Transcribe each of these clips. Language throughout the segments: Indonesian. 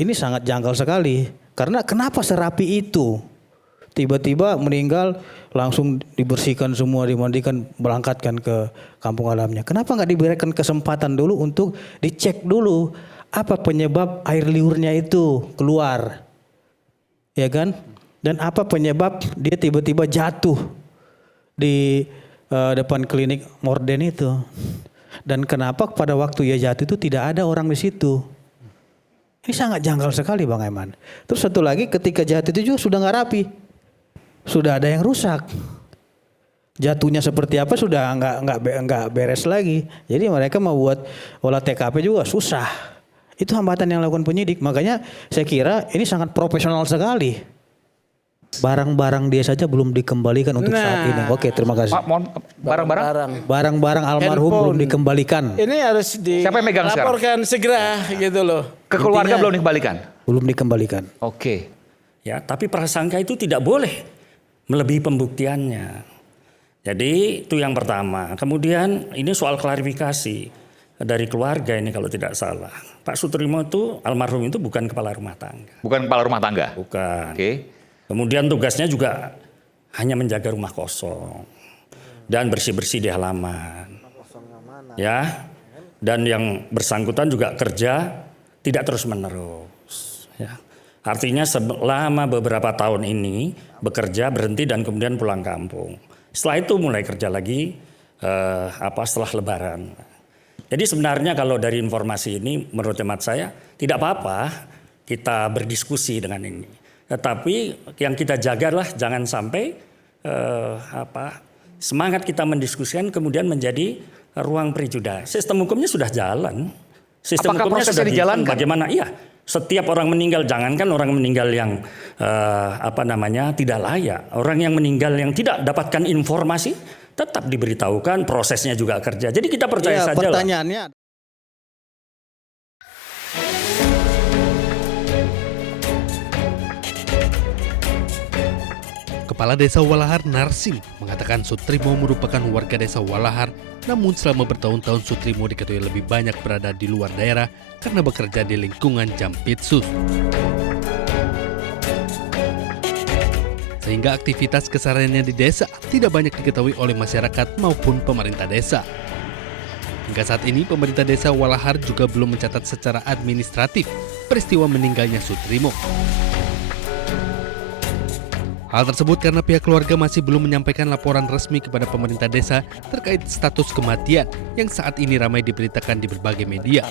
ini sangat janggal sekali. Karena kenapa serapi itu? Tiba-tiba meninggal langsung dibersihkan semua, dimandikan, berangkatkan ke kampung halamannya. Kenapa nggak diberikan kesempatan dulu untuk dicek dulu apa penyebab air liurnya itu keluar, ya kan? Dan apa penyebab dia tiba-tiba jatuh di depan klinik Morden itu? Dan kenapa pada waktu ia jatuh itu tidak ada orang di situ? Ini sangat janggal sekali Bang Eman. Terus satu lagi, ketika jatuh itu juga sudah nggak rapi, sudah ada yang rusak. Jatuhnya seperti apa sudah nggak beres lagi. Jadi mereka mau buat olah TKP juga susah. Itu hambatan yang lakukan penyidik. Makanya saya kira ini sangat profesional sekali. Barang-barang dia saja belum dikembalikan untuk saat ini. Oke, terima kasih. Barang-barang almarhum belum dikembalikan. Ini harus Siapa yang megang sekarang? dilaporkan segera gitu loh. Ke keluarga belum dikembalikan? Belum dikembalikan. Oke. Ya, tapi prasangka itu tidak boleh melebihi pembuktiannya. Jadi itu yang pertama. Kemudian ini soal klarifikasi dari keluarga ini kalau tidak salah. Pak Sutrimo itu almarhum itu bukan kepala rumah tangga. Bukan kepala rumah tangga? Bukan. Oke. Kemudian tugasnya juga hanya menjaga rumah kosong dan bersih-bersih di halaman. Ya. Dan yang bersangkutan juga kerja tidak terus-menerus. Ya. Artinya selama beberapa tahun ini bekerja, berhenti dan kemudian pulang kampung. Setelah itu mulai kerja lagi setelah Lebaran. Jadi sebenarnya kalau dari informasi ini menurut hemat saya tidak apa-apa kita berdiskusi dengan ini. Tetapi yang kita jagalah jangan sampai semangat kita mendiskusikan kemudian menjadi ruang prejudis. Sistem hukumnya sudah jalan. Sistem Apakah hukumnya prosesnya sudah dijalankan? Bagaimana? Iya. Setiap orang meninggal, jangankan orang meninggal yang tidak layak, orang yang meninggal yang tidak dapatkan informasi tetap diberitahukan, prosesnya juga kerja. Jadi kita percaya saja lah. Pertanyaannya Kepala Desa Walahar Narsim mengatakan Sutrimo merupakan warga desa Walahar, namun selama bertahun-tahun Sutrimo diketahui lebih banyak berada di luar daerah karena bekerja di lingkungan Jampitsus. Sehingga aktivitas kesehariannya di desa tidak banyak diketahui oleh masyarakat maupun pemerintah desa. Hingga saat ini pemerintah desa Walahar juga belum mencatat secara administratif peristiwa meninggalnya Sutrimo. Hal tersebut karena pihak keluarga masih belum menyampaikan laporan resmi kepada pemerintah desa terkait status kematian yang saat ini ramai diberitakan di berbagai media.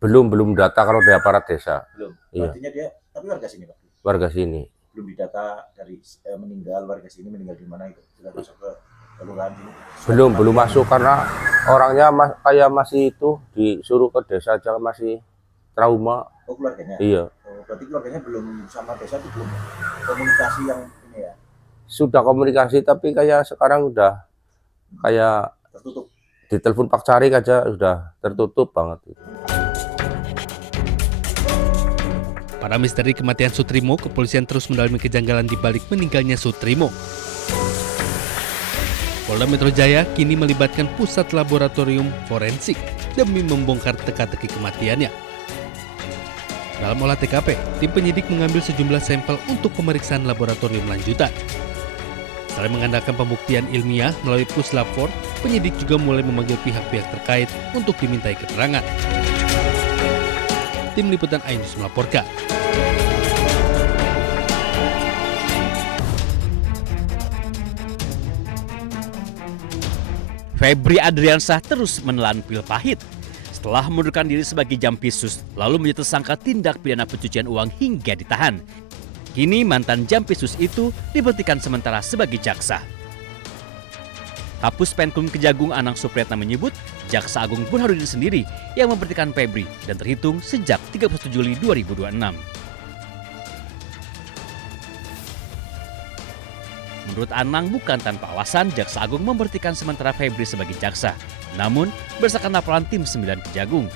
Belum data kalau dari aparat desa. Belum. Iya. Artinya dia tapi warga sini, Pak. Warga sini. Belum didata dari meninggal warga sini meninggal di mana itu. Sudah masuk ke kelurahan sini. Belum masuk karena orangnya kayak masih itu disuruh ke desa aja masih trauma. Oh, keluarganya. Iya. Berarti keluarganya belum sama desa itu belum komunikasi yang ini ya. Sudah komunikasi tapi kayak sekarang udah kayak Tertutup. di telepon Pak Carik aja sudah tertutup banget. Pada misteri kematian Sutrimo, kepolisian terus mendalami kejanggalan di balik meninggalnya Sutrimo. Polda Metro Jaya kini melibatkan pusat laboratorium forensik demi membongkar teka-teki kematiannya. Dalam olah TKP, tim penyidik mengambil sejumlah sampel untuk pemeriksaan laboratorium lanjutan. Selain mengandalkan pembuktian ilmiah melalui Puslab 4, penyidik juga mulai memanggil pihak-pihak terkait untuk dimintai keterangan. Tim Liputan Ainus melaporkan. Febri Adriansah terus menelan pil pahit. Setelah mengundurkan diri sebagai Jampitsus, lalu menjadi tersangka tindak pidana pencucian uang hingga ditahan. Kini mantan Jampitsus itu diberhentikan sementara sebagai jaksa. Kapus Penkum Kejagung Anang Supriyatna menyebut Jaksa Agung Burhanuddin sendiri yang memberhentikan Febri dan terhitung sejak 31 Juli 2026. Menurut Anang, bukan tanpa alasan Jaksa Agung memberhentikan sementara Febri sebagai jaksa. Namun, berdasarkan laporan tim 9 Kejagung.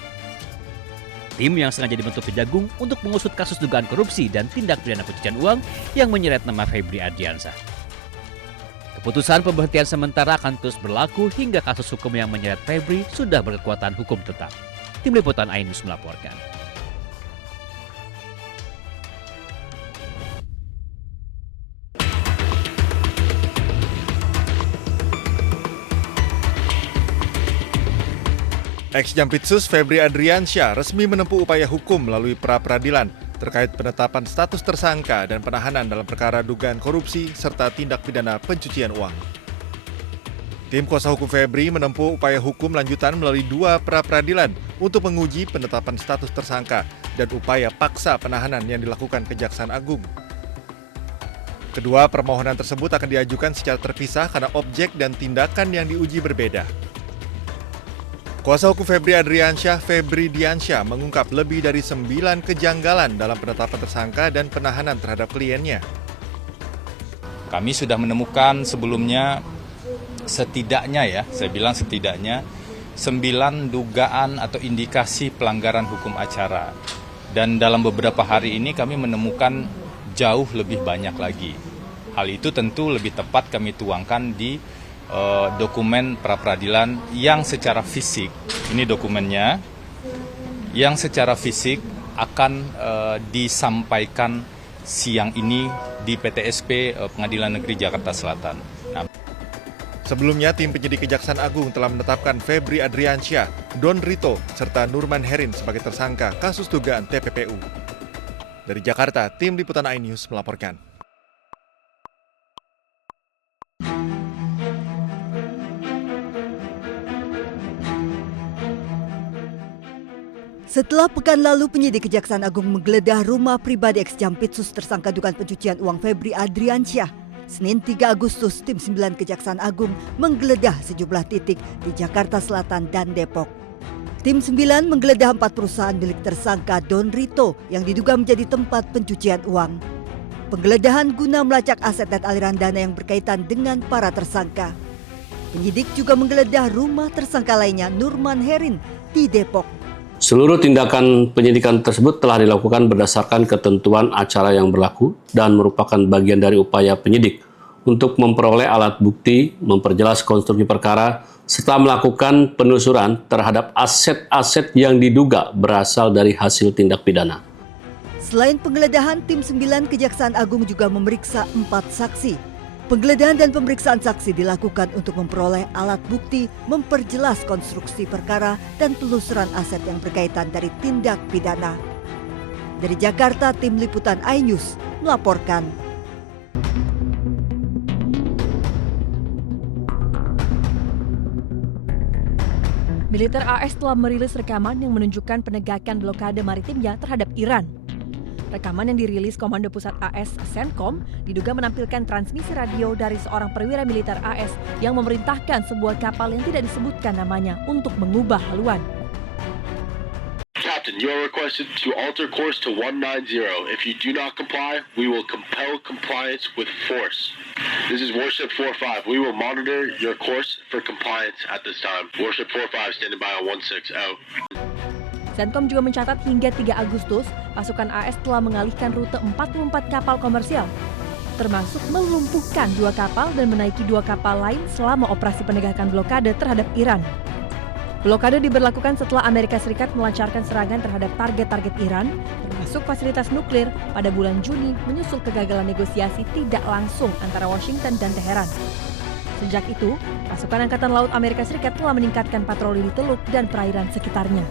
Tim yang sengaja dibentuk Kejagung untuk mengusut kasus dugaan korupsi dan tindak pidana pencucian uang yang menyeret nama Febri Adriansah. Keputusan pemberhentian sementara akan terus berlaku hingga kasus hukum yang menyeret Febri sudah berkekuatan hukum tetap. Tim Liputan Ainus melaporkan. Ex-Jampitsus Febri Adriansyah resmi menempuh upaya hukum melalui pra-peradilan terkait penetapan status tersangka dan penahanan dalam perkara dugaan korupsi serta tindak pidana pencucian uang. Tim kuasa hukum Febri menempuh upaya hukum lanjutan melalui 2 pra-peradilan untuk menguji penetapan status tersangka dan upaya paksa penahanan yang dilakukan Kejaksaan Agung. Kedua permohonan tersebut akan diajukan secara terpisah karena objek dan tindakan yang diuji berbeda. Kuasa hukum Febri Adriansyah, Febri Diansyah, mengungkap lebih dari 9 kejanggalan dalam penetapan tersangka dan penahanan terhadap kliennya. Kami sudah menemukan sebelumnya setidaknya 9 dugaan atau indikasi pelanggaran hukum acara. Dan dalam beberapa hari ini kami menemukan jauh lebih banyak lagi. Hal itu tentu lebih tepat kami tuangkan di dokumen pra-peradilan yang secara fisik, ini dokumennya, yang secara fisik akan disampaikan siang ini di PTSP Pengadilan Negeri Jakarta Selatan. Sebelumnya, tim penyidik Kejaksaan Agung telah menetapkan Febri Adriansyah, Don Rito, serta Nurman Herin sebagai tersangka kasus dugaan TPPU. Dari Jakarta, tim Liputan iNews melaporkan. Setelah pekan lalu penyidik Kejaksaan Agung menggeledah rumah pribadi ex-Jampitsus tersangka dugaan pencucian uang Febri Adriansyah, Senin 3 Agustus tim 9 Kejaksaan Agung menggeledah sejumlah titik di Jakarta Selatan dan Depok. Tim 9 menggeledah 4 perusahaan milik tersangka Don Rito yang diduga menjadi tempat pencucian uang. Penggeledahan guna melacak aset dan aliran dana yang berkaitan dengan para tersangka. Penyidik juga menggeledah rumah tersangka lainnya Nurman Herin di Depok. Seluruh tindakan penyidikan tersebut telah dilakukan berdasarkan ketentuan acara yang berlaku dan merupakan bagian dari upaya penyidik untuk memperoleh alat bukti, memperjelas konstruksi perkara, serta melakukan penelusuran terhadap aset-aset yang diduga berasal dari hasil tindak pidana. Selain penggeledahan, tim 9 Kejaksaan Agung juga memeriksa 4 saksi. Penggeledahan dan pemeriksaan saksi dilakukan untuk memperoleh alat bukti, memperjelas konstruksi perkara, dan penelusuran aset yang berkaitan dari tindak pidana. Dari Jakarta, tim Liputan iNews melaporkan. Militer AS telah merilis rekaman yang menunjukkan penegakan blokade maritimnya terhadap Iran. Rekaman yang dirilis Komando Pusat AS CENTCOM diduga menampilkan transmisi radio dari seorang perwira militer AS yang memerintahkan sebuah kapal yang tidak disebutkan namanya untuk mengubah haluan. Captain, you are requested to alter course to 190. If you do not comply, we will compel compliance with force. This is Warship 45. We will monitor your course for compliance at this time. Warship 45 standing by on 16 out. CENTCOM juga mencatat hingga 3 Agustus, pasukan AS telah mengalihkan rute 44 kapal komersial, termasuk melumpuhkan 2 kapal dan menaiki 2 kapal lain selama operasi penegakan blokade terhadap Iran. Blokade diberlakukan setelah Amerika Serikat melancarkan serangan terhadap target-target Iran, termasuk fasilitas nuklir pada bulan Juni menyusul kegagalan negosiasi tidak langsung antara Washington dan Teheran. Sejak itu, pasukan Angkatan Laut Amerika Serikat telah meningkatkan patroli di Teluk dan perairan sekitarnya.